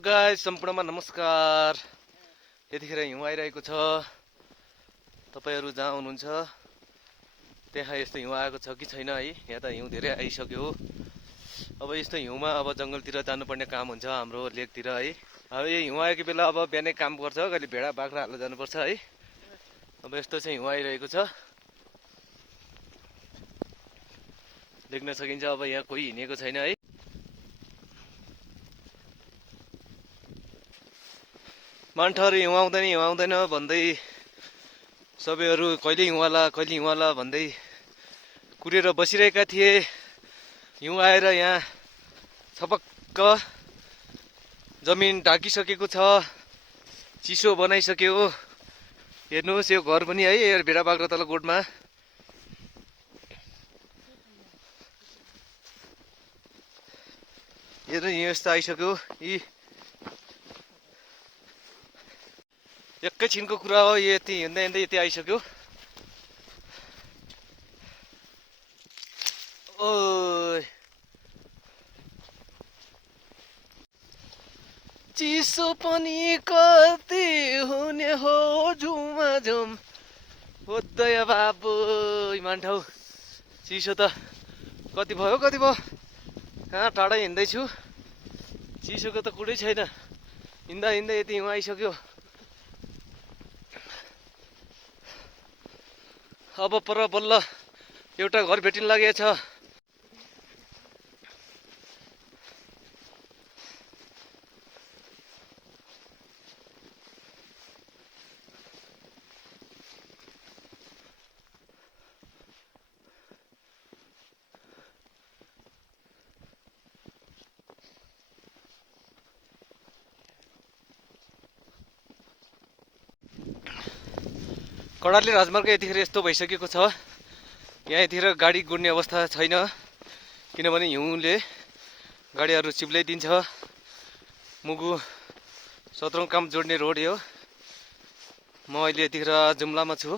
Guys सम्पूर्णमा नमस्कार। यतिखेर हिउँ आइरहेको छ। तपाईहरु जहाँ हुनुहुन्छ त्यहाँ यस्तो हिउँ आएको छ कि छैन है। यहाँ त हिउँ धेरै आइसक्यो। अब यस्तो हिउँमा अब जंगलतिर जानुपर्ने काम हुन्छ हाम्रो लेकतिर है। अब यो हिउँ आएको बेला अब बिहानै काम गर्छ, कहिले भेडा बाख्रा हाल्न जानुपर्छ है। अब यस्तो चाहिँ हिउँ आइरहेको छ, देख्न सकिन्छ। अब यहाँ कोही हिँडेको छैन है। मान्छेहरु हिउँ आउँदैन भन्दै सबैहरु कहिले हिउँ आला भन्दै कुरेर बसिरहेका थिए। हिउँ आएर यहाँ छपक्क जमिन ढाकिसकेको छ, चिसो बनाइसक्यो। हेर्नुहोस् यो घर पनि है, भेडा बाख्रा तल गोठमा। हेर्नु यस्तो आइसक्यो। यी एकैछिनको कुरा हो, यति हिँड्दै हिँड्दै यति आइसक्यो। ओइ चिसो पनि कति हुने हो झुमा झुम। हो दया बाबु मान्छौ, चिसो त कति भयो। कहाँ टाढै हिँड्दैछु, चिसोको त कुरै छैन। हिँड्दा हिँड्दै यति हिउँ आइसक्यो। अब पर बल्ल एउटा घर भेटिन लागेछ। कर्णाली राजमार्ग यतिखेर यस्तो भइसकेको छ। यहाँ यतिखेर गाडी गुड्ने अवस्था छैन, किनभने हिउँले गाडीहरू चिप्ल्याइदिन्छ। मुगु सदरमुकाम जोड्ने रोड यो। म अहिले यतिखेर जुम्लामा छु,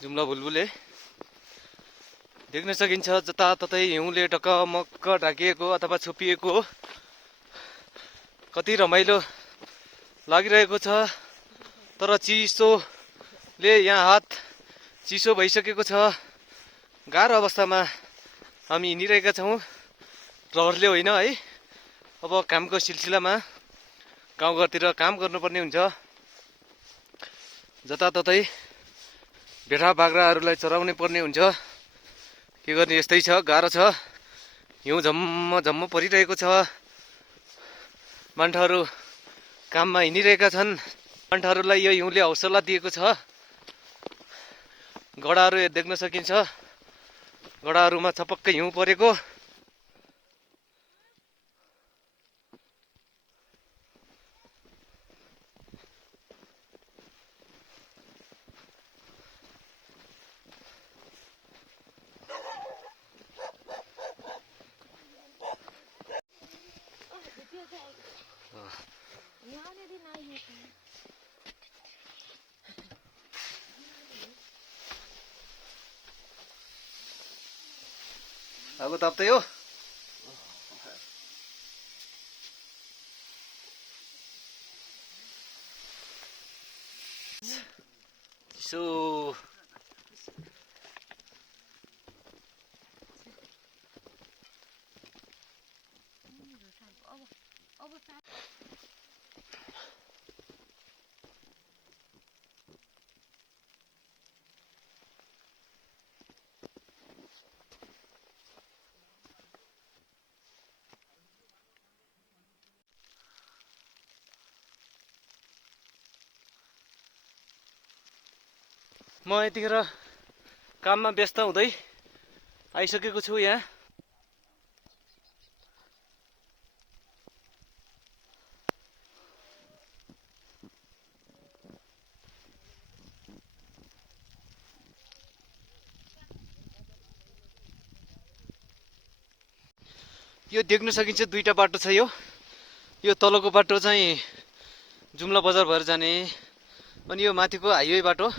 जुम्ला बुलबुले। देख्न सकिन्छ जताततै हिउँले ढकमक्क ढाकिएको अथवा छोपिएको। कति रमाइलो लागिरहेको छ, तर चिसोले यहाँ हात चिसो भइसकेको छ। गाह्रो अवस्थामा हामी हिँडिरहेका छौँ, रहरले होइन है। अब कामको सिलसिलामा गाउँघरतिर काम गर्नुपर्ने हुन्छ। जताततै भेडा बाख्राहरूलाई चराउनै पर्ने हुन्छ। के गर्ने, यस्तै छ, गाह्रो छ। हिउँ झम्म परिरहेको छ। मान्छेहरू काममा हिँडिरहेका छन्। मान्छेहरूलाई यो हिउँले हौसला दिएको छ। गडाहरू देख्न सकिन्छ, गडाहरूमा छपक्क हिउँ परेको। आगो ताप्दै हो। चिसो म यतिखेर काममा व्यस्त हुँदै आइसकेको छु यहाँ। यो देख्न सकिन्छ दुईटा बाटो छ। यो तलको बाटो चाहिँ जुम्ला बजार भएर जाने, अनि यो माथिको हाइवे बाटो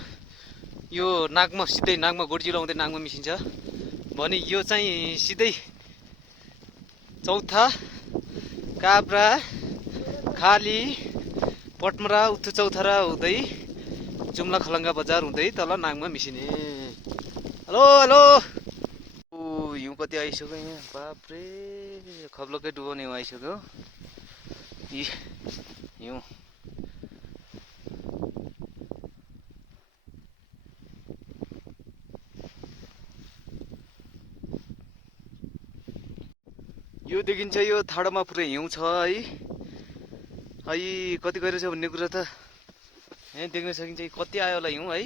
यो नागमा सिधै नागमा गोडजिलो आउँदै नागमा मिसिन्छ भने यो चाहिँ सिधै चौथा काभ्रा खाली पटमरा उथु चौथरा हुँदै जुम्ला खलङ्गा बजार हुँदै तल नाङमा मिसिने। Hello hello. हिउँ कति आइसक्यो यहाँ, बाफ्रे खब्लकै डुबाउने हिउँ आइसक्यो। हिउँ यो देखिन्छ, यो ठाडोमा पुरै हिउँ छ है। कति गइरहेछ भन्ने कुरा त यहाँ देख्न सकिन्छ। कति आयो होला हिउँ है।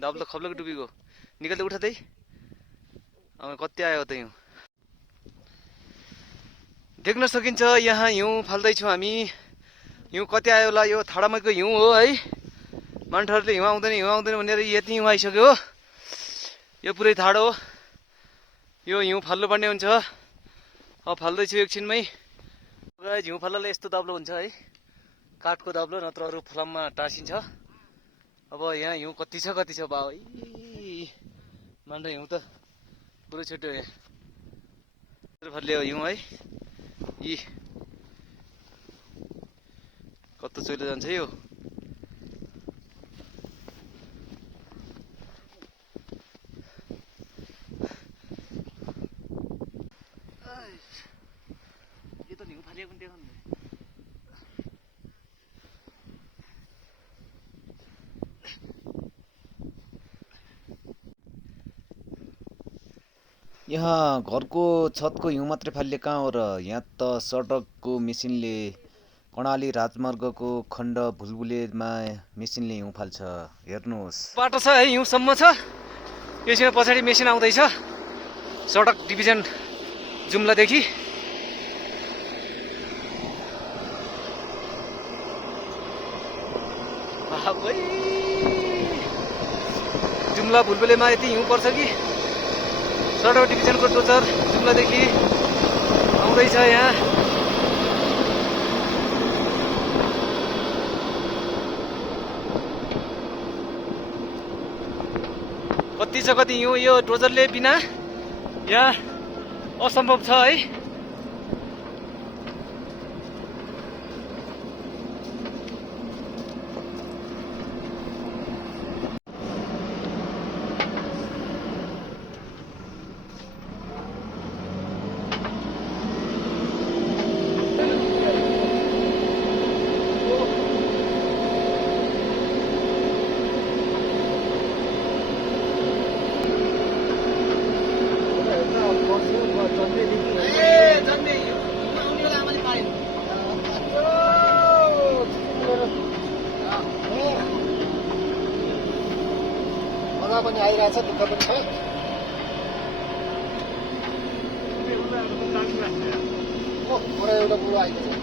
दाब्लो खब्लोको डुबेको निकाल्दै उठाउँदै कति आयो त हिउँ देख्न सकिन्छ। यहाँ हिउँ फाल्दैछौँ हामी। हिउँ कति आयो होला। यो ठाडामाको हिउँ हो है। मान्छेहरूले हिउँ आउँदैन भनेर यति हिउँ आइसक्यो। यो पुरै ठाडो हो। यो हिउँ फाल्नुपर्ने हुन्छ। अब फाल्दैछु एकछिनमै। हिउँ फाल्नलाई यस्तो दाब्लो हुन्छ है, काठको दाब्लो, नत्र अरू फलाममा टाँसिन्छ। अब यहाँ हिउँ कति छ बा मान्छे हिउँ त पुरै छुट्यो यहाँ फाल्यो हिउँ है। कस्तो चोइलो जान्छ यो। यो त हिउँ फालिएको पनि देखाउनु। यहाँ घरको छतको हिउँ मात्रै फाल्ने कहाँ हो र। यहाँ त सडकको मेसिनले, कर्णाली राजमार्गको खण्ड भुलभुलेमा मेसिनले हिउँ फाल्छ। हेर्नुहोस्, बाटो छ है, हिउँसम्म छ। यसमा पछाडि मेसिन आउँदैछ सडक डिभिजन जुम्लादेखि। जुम्ला भुलभुलेमा यति हिउँ पर्छ कि सडक डिभिजनको डोजर जुम्लादेखि आउँदैछ यहाँ। कति छ कति हिउँ। यो डोजरले बिना यहाँ असम्भव छ है। पनि आइरहेछ, दुःख पनि छ। एउटा बुढो आइदिन्छ।